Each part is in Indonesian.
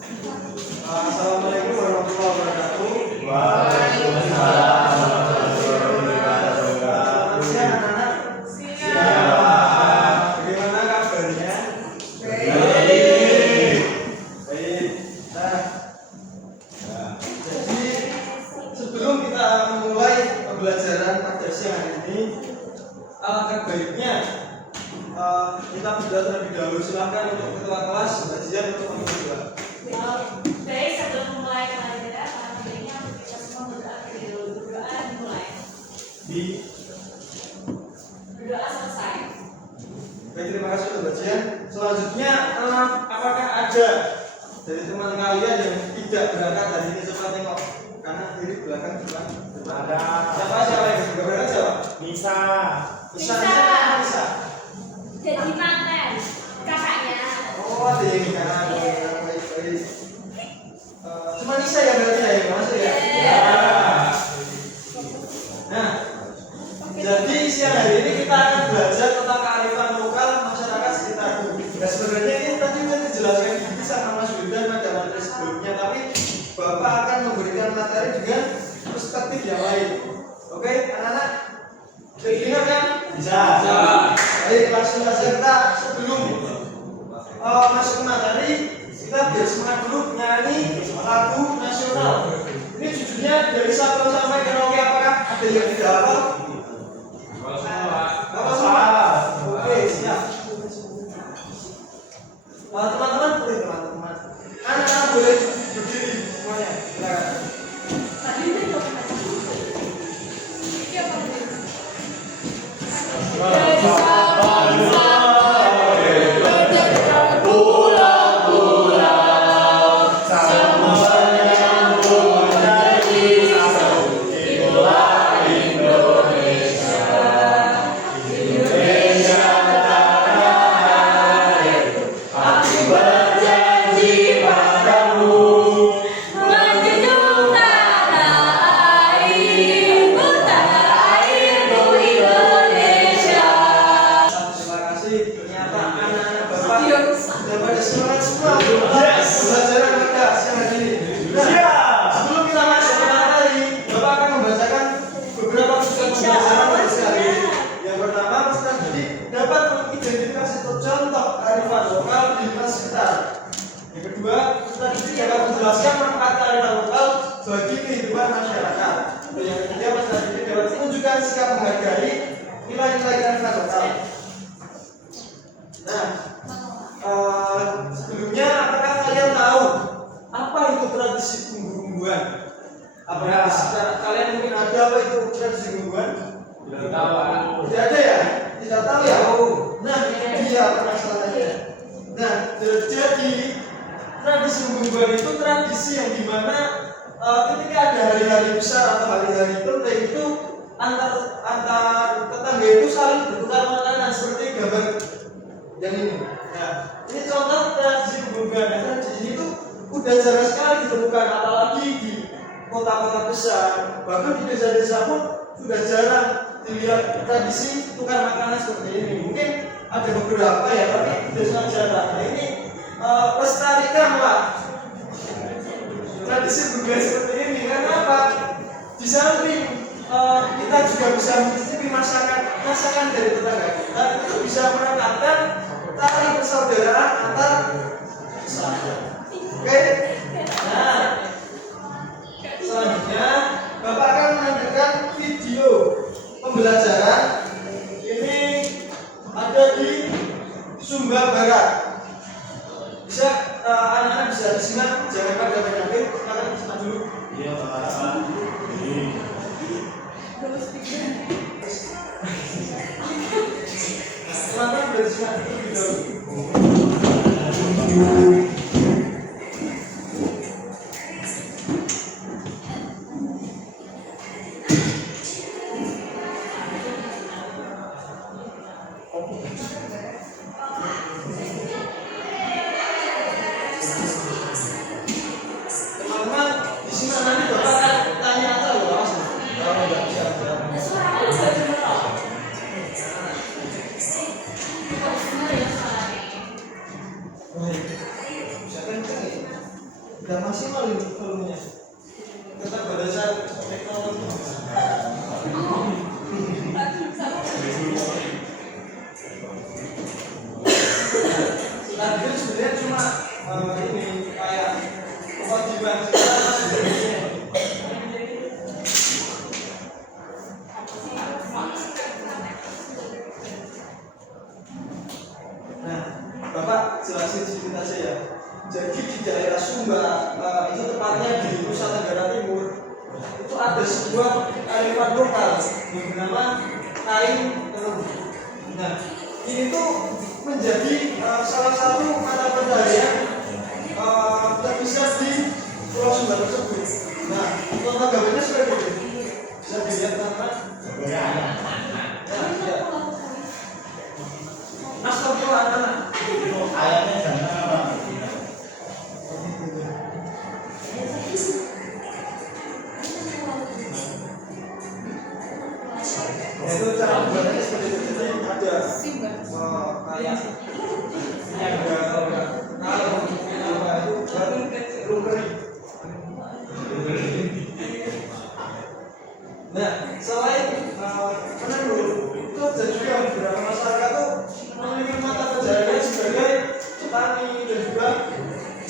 Assalamualaikum warahmatullahi wabarakatuh. Waalaikumsalam warahmatullahi wabarakatuh. Siang anak-anak. Siap. Bagaimana kabarnya? Baik. Baik. Jadi sebelum kita memulai pembelajaran pada siang hari ini, alangkah baiknya kita berdoa terlebih dahulu. Silakan untuk ketua kelas bagian untuk memulai. Baik, sebelum memulai pelajaran, baiknya kita semua berdoa terlebih dahulu. Berdoa dimulai. Berdoa selesai. Baik, terima kasih untuk bagian. Selanjutnya, apakah ada dari teman kalian yang tidak berangkat hari ini? Coba tengok kanan kiri belakang depan. Ada. Siapa yang tidak berangkat? Siapa? Bisa. Bisa. Bisa. Jadi mantan kakaknya. Oh, ada yang ini kanan. Baik. Cuma Nisa yang berarti ya, masuk ya? Ya. Nah, jadi siang hari ini kita akan belajar tentang kearifan lokal masyarakat sekitarku. Nah, sebenarnya ini tadi sudah dijelaskan di sama Mas Wildan pada materi sebelumnya, tapi Bapak akan memberikan materi dengan perspektif yang lain. Oke, anak-anak? Bisa dengar kan? Bisa. Baik, langsung saja kita sebelum masuk ke materi, kita biar semangat dulu nyanyi lagu nasional. Ini judulnya dari Sabtu sampai Merauke. Apakah ada yang tidak hafal? Hafal semua? Oke, siap. Teman-teman boleh, teman-teman. Anak-anak boleh berdiri semuanya. Silakan. Sebelumnya, apakah kalian tahu apa itu tradisi bumbu-bumbuan? Apakah kalian mungkin ada apa itu tradisi bumbuan? Tidak tahu. Tidak ada ya? Tidak tahu ya? Nah, ini dia permasalahannya. Nah, jadi tradisi bumbuan itu tradisi yang dimana ketika ada hari-hari besar atau hari-hari penting itu antar tetangga itu saling bertukar makanan seperti gambar yang ini. Nah, ini contoh tradisi bumbuan. Nah, tradisi itu udah jarang sekali ditemukan, apalagi di kota-kota besar. Bahkan di desa-desa pun sudah jarang dilihat tradisi tukar makanan seperti ini. Mungkin ada beberapa ya, tapi tidak sangat jarang. Nah, ini lestarikanlah tradisi bumbuan seperti ini. Karena apa? Di samping kita juga bisa mencicipi masakan dari tetangga kita, itu bisa merekatkan tali persaudaraan antar saudara. Oke. Nah, selanjutnya Bapak akan menampilkan video pembelajaran. Ini ada di Sumba Barat. Bisa anak-anak bisa disimak, jangan pada banyak. Silakan disimak dulu. Iya, Pak. Teman-teman sudah disimak terlebih dahulu. Teman-teman, di sini nanti Bapak akan tanya aja loh, Mas. Kalau nggak bisa jawab. Bisa kenceng ya? tidak maksimal ini volumenya. Tetap berdasar teknologi. Tadi sebenarnya cuma ini kayak kewajiban kita sebenarnya. Nah, Bapak jelasin sedikit aja ya. Jadi di daerah Sumba, itu tepatnya di Nusa Tenggara Timur, itu ada sebuah kearifan lokal yang bernama kain tenun. Nah, ini tuh menjadi salah satu mata pencaharian terbesar di Pulau Sumba tersebut. Nah, contoh gambarnya seperti ini. Bisa dilihat teman-teman. Nah, ya. Astagfirullah, Ayatnya jangan apa? itu cara pembuatannya seperti itu. Jadi ada kayak yang kalau itu baru lumperi. Nah, selain menenun, itu ada juga beberapa masyarakat tuh memiliki mata pencaharian sebagai petani dan juga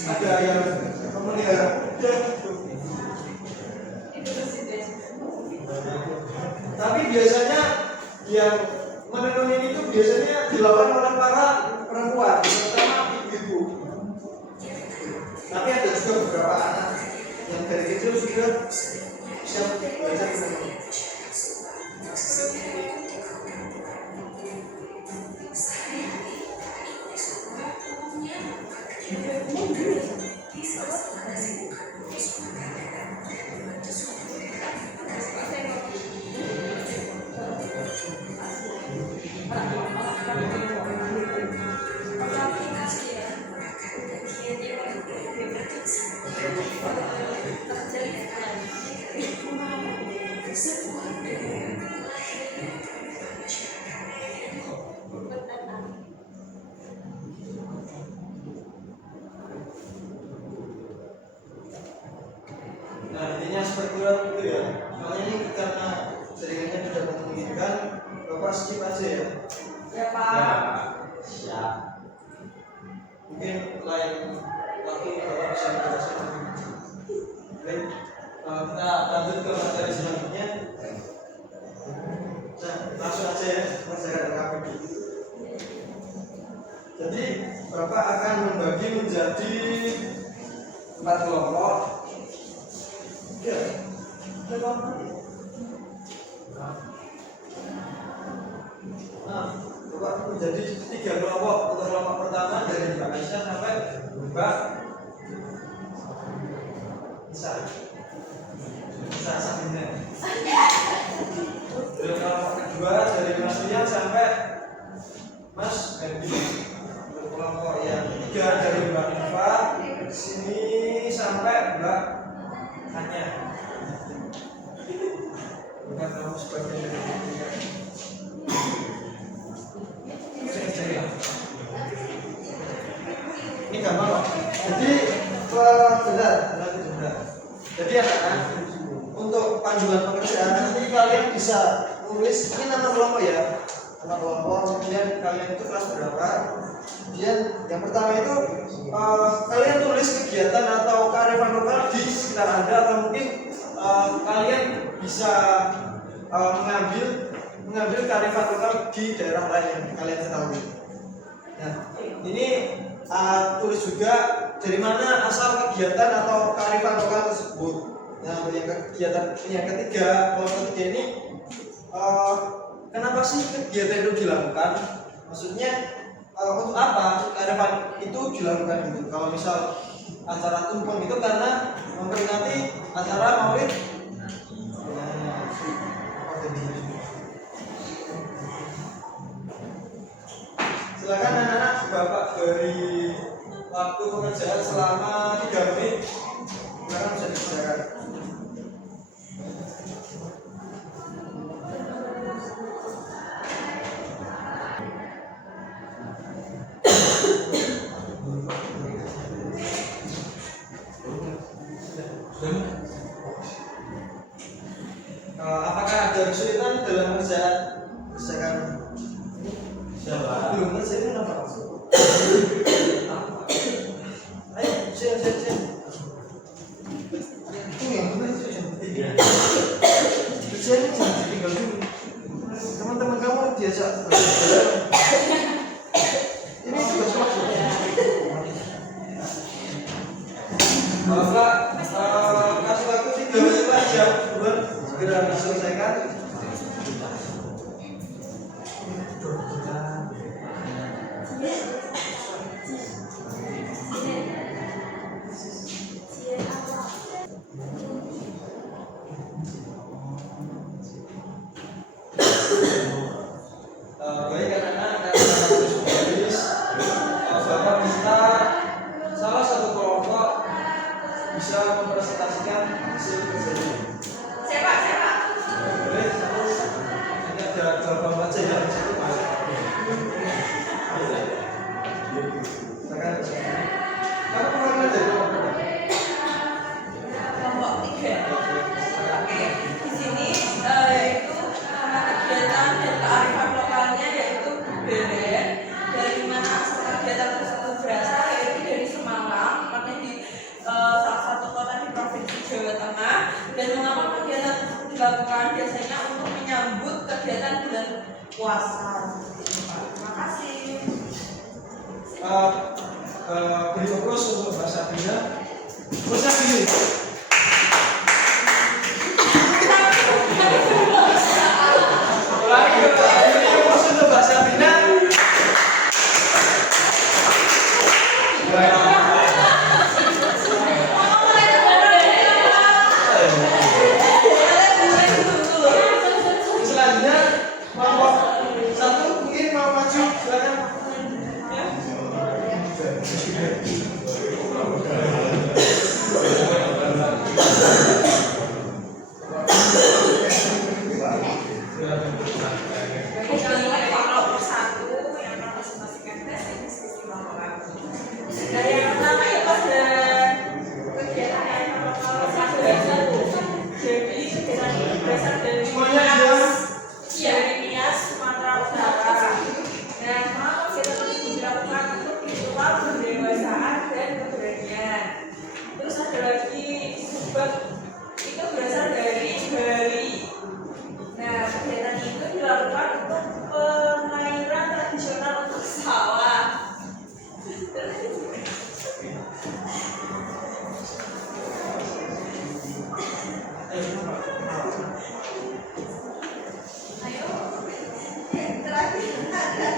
ada yang memelihara kuda. Tapi biasanya yang menenun ini tuh biasanya dilakukan oleh para perempuan, terutama ibu-ibu. Tapi ada juga beberapa anak yang dari kecil sudah siap belajar menenun. Nah, intinya seperti itu ya. Soalnya ini karena jaringannya tidak memungkinkan, Bapak skip aja ya. Ya Pak. Siap. Mungkin lain waktu Bapak bisa menjelaskan. Baik, kita lanjut ke materi selanjutnya. Nah, langsung aja ya, pelajaran RKPD. Jadi, Bapak akan membagi menjadi 4 kelompok. Ya, nah, Bapak menjadi 3 kelompok. Untuk kelompok pertama dari Mbak Aisyah sampai Mbak Bisa sambilnya. Untuk kelompok kedua dari Mas Rian sampai Mas Hendy. Untuk kelompok yang ketiga dari Mbak Eva sini sampai Mbak Hanya. Bukan kamu sebagai ini gampang Pak. Jadi benar. Jadi anak-anak untuk panduan pekerjaan nanti kalian bisa tulis ini nama kelompok ya. Nama kelompok, kemudian kalian itu kelas berapa. Kemudian yang pertama itu kalian tulis kegiatan atau kearifan lokal di sekitar Anda, atau mungkin kalian bisa mengambil kearifan lokal di daerah lain yang kalian ketahui. Nah, ini tulis juga dari mana asal kegiatan atau kearifan lokal tersebut. Nah, yang kegiatan yang ketiga, kelompok ketiga ini kenapa sih kegiatan itu dilakukan? Maksudnya untuk apa kearifan itu dilakukan itu? Kalau misal acara tumpeng itu karena memperingati acara Maulid. Silakan anak-anak, Bapak beri waktu pekerjaan selama 3 menit. Silakan bisa dikerjakan. Kalau enggak, kasih waktu 3 menit aja, buat segera diselesaikan. Baik anak-anak, Bapak minta salah satu kelompok bisa mempresentasikan hasil kerjanya. Siapa? Boleh, satu. Ini ada dua baca ya, satu Pak. Silakan. Kamu keluar dari kelompok. Kelompok 3. Oke, di sini yaitu nama kegiatan dan kearifan lokalnya yaitu budaya. Dari mana asal kegiatan tersebut berasal yaitu dari Semarang, tepatnya di salah satu kota di provinsi Jawa Tengah. Dan mengapa kegiatan tersebut dilakukan biasanya untuk menyambut kegiatan bulan puasa. Terima kasih. Beri fokus untuk bahasa Bina. Bahasa Bina. Ulangi Bapak, beri fokus untuk bahasa Bina. Selanjutnya kelompok 1 mungkin mau maju, silakan. Itu berasal dari Bali. Nah, kegiatan itu dilakukan untuk pengairan tradisional untuk sawah. Yang terakhir ada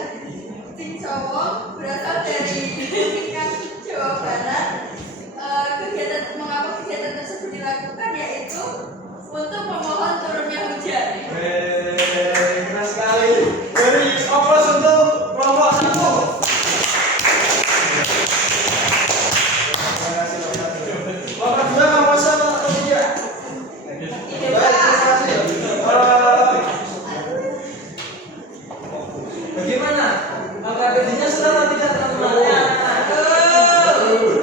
Sing Cowok berasal dari Kuningan, Jawa Barat. Mengapa kegiatan tersebut dilakukan yaitu untuk memohon turunnya hujan. Keren sekali. Beri aplaus untuk kelompok 1. Kelompok 2 mau masuk atau tidak? Baik, terima kasih. Bagaimana? KPD-nya sudah atau tidak teman-teman?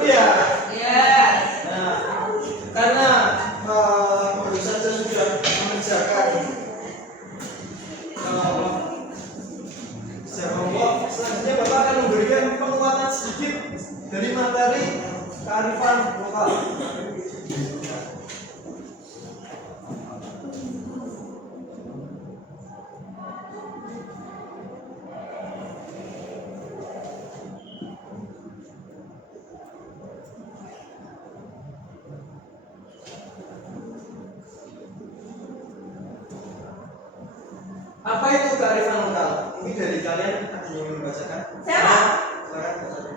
Iya. Nah, karena baru saja sudah mengerjakan kelompok, selanjutnya Bapak akan memberikan penguatan sedikit dari materi kearifan lokal. Apa itu kearifan lokal? Mungkin dari kalian ada yang ingin membacakan? Siapa? Silakan bacakan.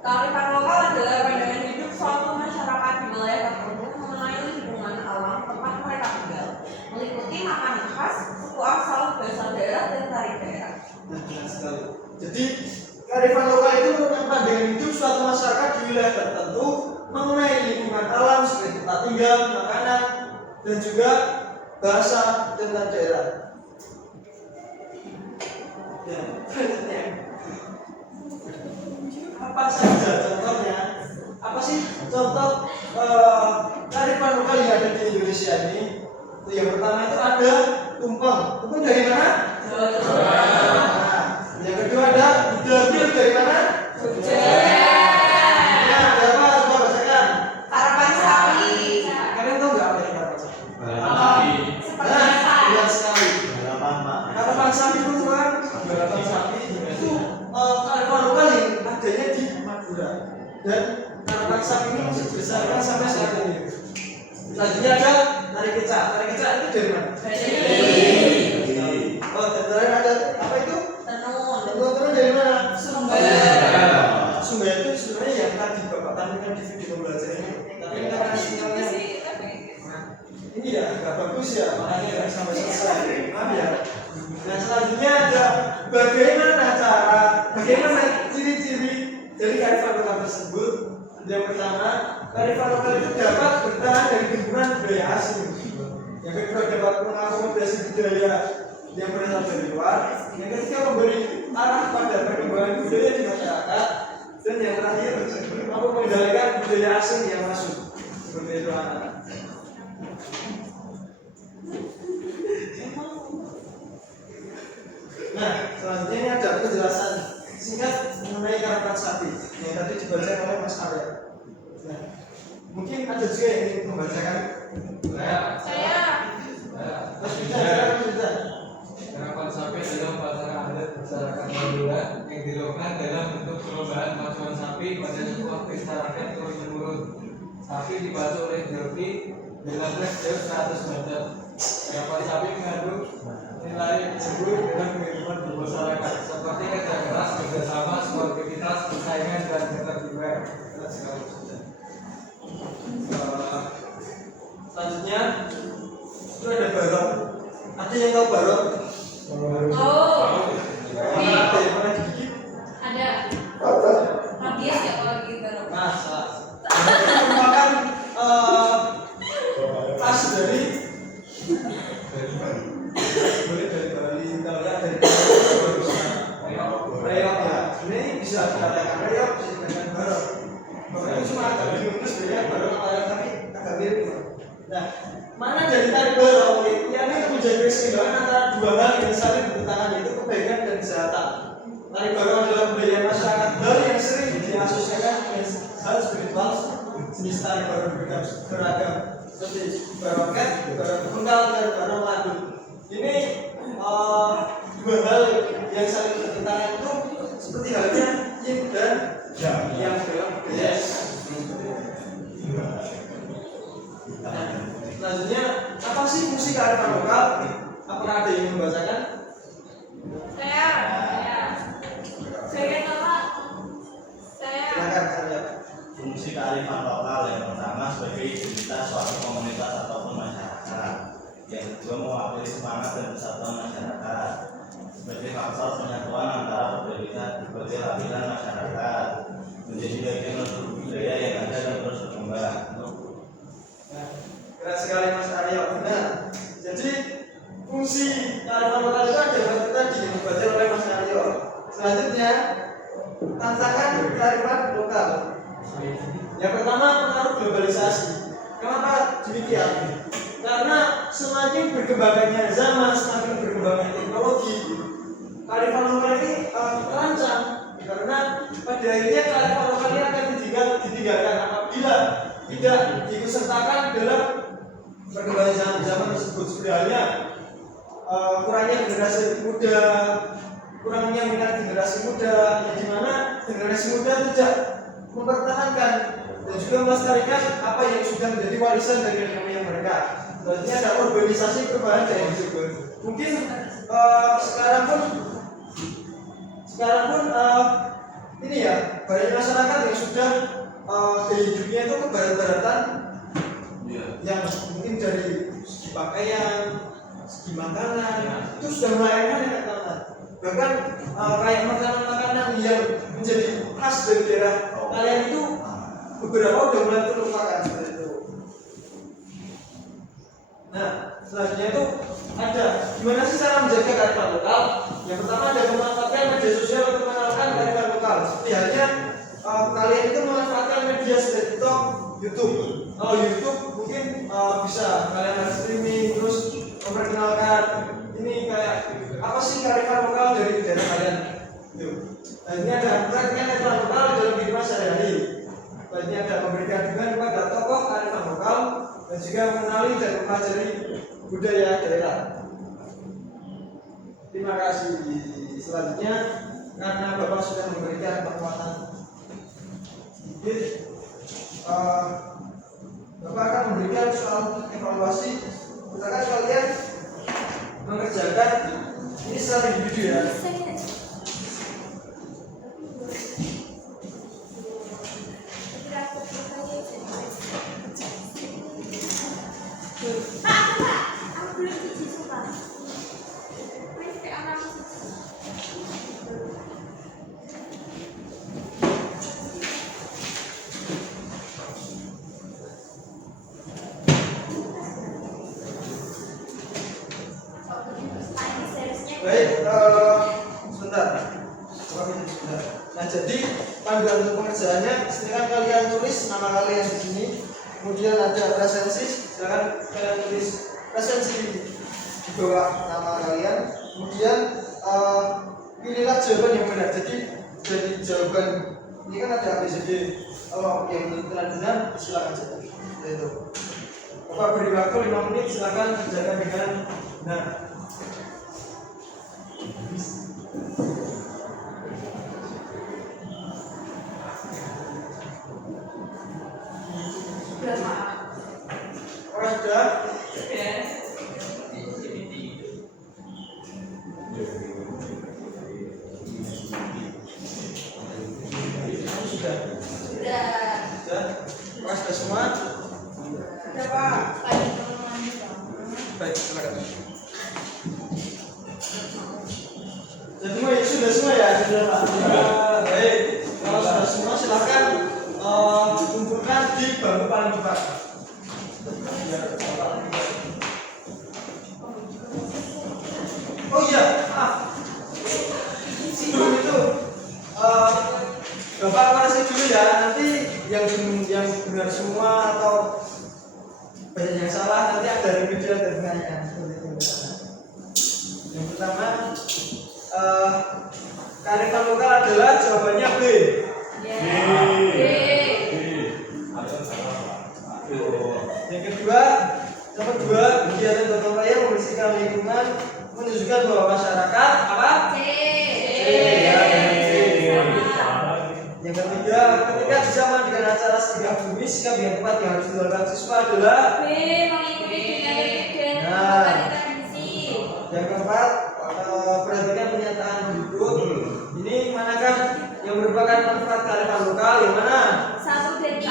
Kearifan lokal adalah pandangan hidup suatu masyarakat di wilayah tertentu mengenai lingkungan alam tempat mereka tinggal, meliputi makanan khas, suku asal, bahasa daerah, dan tari daerah. Nah, benar sekali. Jadi kearifan lokal itu merupakan pandangan hidup suatu masyarakat di wilayah tertentu mengenai lingkungan alam seperti tempat tinggal, makanan, dan juga bahasa dan tari daerah. Ya, selanjutnya. Apa saja contohnya? Apa sih contoh kearifan lokal yang ada di Indonesia ini? Yang pertama itu ada tumpeng. Tumpeng dari mana? Nah, yang kedua ada budabil dari mana? Ya, ada apa? Coba bacakan. Harapan sapi. Kalian tahu nggak apa yang harapan sapi? Seperti Nah, apa? benar sekali. Harapan sapi itu kan balapan sapi itu kearifan lokal yang adanya di Madura. dan harapan SAP ini masih besarkan sampai saat ini. Selanjutnya ada tari kecak. Tari kecak itu dari mana? Oh, dan terakhir ada apa itu? Tenun. Tenun dari mana? Sumber. Sumber itu sebenarnya yang tadi Bapak tampilkan di video pembelajaran ini. Tapi karena sinyalnya ini ya agak bagus ya, makanya nggak sampai selesai. Maaf ya. Nah selanjutnya ada bagaimana ciri-ciri dari kearifan lokal tersebut. Yang pertama, kearifan lokal itu dapat bertahan dari gangguan budaya asing. Yang kedua, dapat mengakomodasi budaya yang berasal dari luar. Yang ketiga, memberi arah pada perkembangan budaya di masyarakat. Dan yang terakhir, mampu mengendalikan budaya asing yang masuk. Seperti itu anak-anak. Nah, selanjutnya ini ada penjelasan singkat mengenai karakter sapi yang tadi dibaca oleh Mas Arya. Nah, mungkin ada juga yang ingin membacakan. Saya. Mas Yuda. Karakter sapi adalah pasangan adat masyarakat Madura yang dilakukan dalam bentuk perlombaan pacuan sapi pada sebuah pesta rakyat turun-temurun. Sapi dipacu oleh joki dengan trek jauh 100 meter. Karakter sapi mengandung nilai yang disebut dengan kehidupan bermasyarakat seperti kerja keras, kerjasama, sportivitas, persaingan, dan ketertiban. Selanjutnya itu ada barong. Ada yang tahu barong? Oh. Mana ada yang pernah digigit? Ada. Apa? Rabies ya kalau gitu. Masa. Itu merupakan khas dari boleh dari Bali, kalau nggak dari reok ya. Ini bisa dikatakan reok, bisa dikatakan barong. Pokoknya cuma agak bingung terus bedanya barong apa reok, tapi agak mirip. Nah, mana dari tari barong yang itu menjadi keseimbangan antara dua hal yang saling bertentangan, yaitu kebaikan dan kesehatan. Tari barong adalah budaya masyarakat Bali yang sering diasosiasikan dengan hal spiritual jenis tari barong beragam seperti barong ket, barong penggal, dan barong ladut. Ini dua hal yang saling bertentangan itu seperti halnya yin dan yang dalam budaya. Selanjutnya, apa sih fungsi kearifan lokal? Apakah ada yang membacakan? Saya. Silakan saya. Fungsi kearifan lokal yang pertama sebagai identitas suatu komunitas ataupun masyarakat. Yang kedua mewakili semangat dan persatuan masyarakat sebagai faktor penyatuan antara berbeda berbagai lapisan masyarakat, menjadi bagian dari budaya yang ada dan terus berkembang. Nah, keren sekali Mas Aryo. Benar. Jadi fungsi kearifan lokal itu ada tadi yang dibaca oleh Mas Aryo. Selanjutnya tantangan kearifan lokal. Yang pertama, pengaruh globalisasi. Kenapa demikian? Karena semakin berkembangnya zaman, semakin berkembangnya teknologi, kearifan lokal ini terancam. Karena pada akhirnya kearifan lokal ini akan ditinggalkan apabila tidak diikutsertakan dalam perkembangan zaman tersebut. Seperti halnya kurangnya generasi muda, kurangnya minat generasi muda, di mana generasi muda tidak mempertahankan dan juga melestarikan apa yang sudah menjadi warisan dari nenek moyang mereka. Berarti ada urbanisasi perubahan yang disebut. Mungkin sekarang pun ini ya banyak masyarakat yang sudah hidupnya itu kebarat-baratan, yang mungkin dari segi pakaian, segi makanan itu sudah mulai aneh teman-teman. Bahkan kayak makanan-makanan yang menjadi khas dari daerah kalian itu beberapa udah mulai terlupakan seperti itu. Nah, selanjutnya itu ada gimana sih cara menjaga kearifan lokal? Yang pertama ada memanfaatkan media sosial untuk mengenalkan kearifan lokal. Seperti halnya kalian itu memanfaatkan media seperti TikTok, YouTube. Kalau YouTube mungkin bisa kalian live streaming terus memperkenalkan ini kayak apa sih kearifan lokal dari daerah kalian. Nah, ini ada praktek kearifan lokal dalam kehidupan sehari-hari. Ini ada memberikan dukungan kepada tokoh kearifan lokal dan juga mengenali dan mempelajari budaya daerah. Terima kasih. Selanjutnya karena Bapak sudah memberikan penguatan Jadi, Bapak akan memberikan soal evaluasi. Misalkan kalian mengerjakan ini secara individu ya. Baik, sebentar. Sebentar. Nah, jadi panduan untuk pengerjaannya, silakan kalian tulis nama kalian di sini. Kemudian ada presensi, silakan kalian tulis presensi di bawah nama kalian. Kemudian pilihlah jawaban yang benar. Jadi jawaban ini kan ada ABCD. Kalau yang benar silakan jawab. Itu. Bapak beri waktu 5 menit, silakan kerjakan dengan benar. Orang sudah? Sudah? Orang sudah semua? Sudah Pak. Baik, silakan. Sudah semua ya? Sudah Pak. Baik, kalau sudah semua silakan kumpulkan di bangku paling depan. Oh iya, sebelum itu Bapak kasih dulu ya, nanti yang benar semua atau banyak yang salah nanti ada remedial dan penganiayaan seperti itu. Yang pertama, kearifan lokal adalah jawabannya B. Yang kedua, kegiatan gotong royong membersihkan lingkungan menunjukkan bahwa masyarakat apa? Yang ketiga, ketika bisa dengan acara sedekah bumi, sikap yang tepat yang harus dilakukan siswa adalah yang keempat, perhatikan pernyataan penduduk. Ini manakah yang merupakan manfaat kearifan lokal? Yang mana? 1 dan 3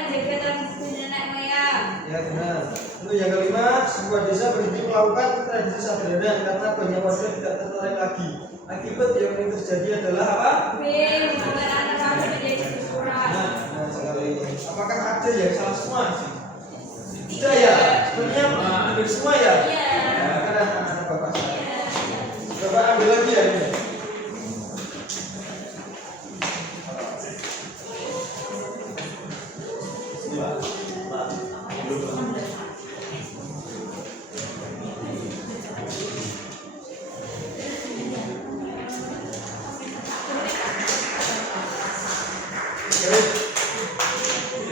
menjaga tradisi nenek moyang. Ya benar. Untuk yang kelima, sebuah desa berhenti melakukan tradisi sabdanan karena banyak warga tidak tertarik lagi. Akibat yang terjadi adalah apa? Mengenai kami menjadi berkurang. Nah sekali. Apakah ada yang salah semua? Tidak ya? Sebenarnya hampir semua ya? Iya. Karena anak Bapak. Bapak ambil lagi ya ini.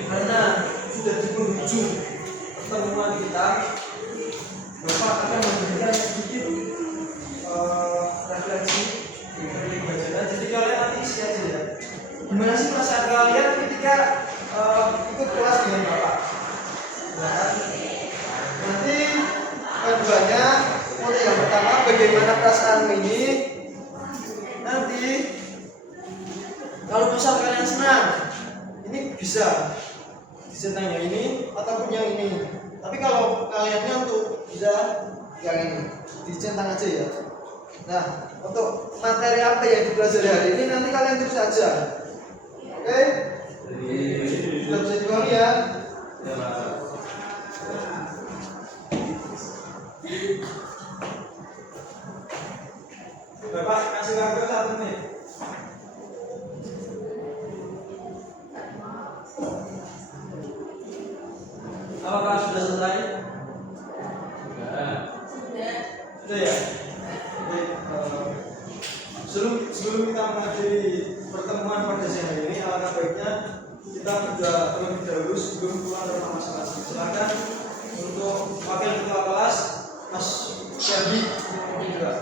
Karena sudah di penghujung pertemuan kita, Bapak akan memberikan sedikit refleksi dari bacaan. Jadi kalian nanti isi aja ya. Gimana sih perasaan kalian ketika ikut kelas dengan Bapak? Nah, nanti panduannya untuk yang pertama bagaimana perasaanmu ini. Nanti kalau misal kalian senang, ini bisa tanya ini ataupun yang ini. Tapi kalau kalian ngantuk, bisa yang ini. Dicentang aja ya. Nah, untuk materi apa yang dipelajari hari ini nanti kalian terus saja. Oke? Sudah bisa dipahami ya? Bapak kasih waktu 1 menit. Apakah sudah selesai? Sudah ya? Baik, sebelum kita mengakhiri pertemuan pada siang hari ini, alangkah baiknya kita berdoa terlebih dahulu sebelum keluar rumah masing-masing. Silakan untuk wakil ketua kelas Mas Sherby juga.